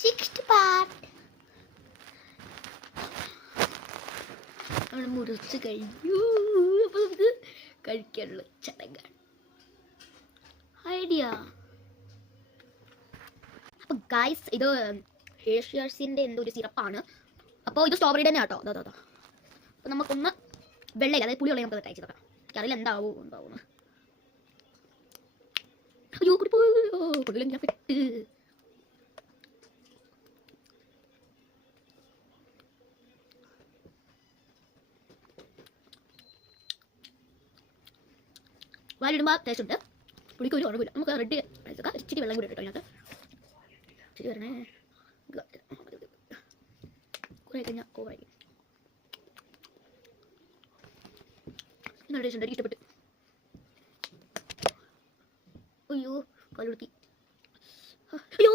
Sixth part നമ്മൾ മുറിച്ച് കഴിഞ്ഞു. അപ്പോൾ നമുക്ക് കഴിക്കാനുള്ള ചടങ്ങാണ്. ഐഡിയ. അപ്പോൾ ഗൈസ്, ഇത് ഹേഷ്യർസിൻ്റെ എന്തോ ഒരു സിറപ്പാണ്. അപ്പോൾ ഇത് സ്ട്രോബെറി തന്നെ കേട്ടോ. അതാ അപ്പോൾ നമുക്കൊന്ന് വെള്ളയില്ല, അതായത് പുളിയുള്ള നമുക്ക് കഴിച്ചു നോക്കാം. എനിക്കറിയില്ല എന്താവും. അയ്യോ കുടിപ്പോയി, ഞാൻ പെട്ട്. വാലിടുമ്പോൾ ടേസ്റ്റ് ഉണ്ട്, പുളിക്ക് ഒരു ഉറവില്ല. നമുക്ക് റെഡ് കഴിച്ചേക്കാം. ഇച്ചിരി വെള്ളം കൂടി കേട്ടോ അതിനകത്ത്. ഇച്ചിരി വരണേ, കുറേ കഴിഞ്ഞാൽ ഓവറായി. നല്ല ടേസ്റ്റ് ഉണ്ട്, എനിക്ക് ഇഷ്ടപ്പെട്ടു. അയ്യോ കാലുടുത്തി. അയ്യോ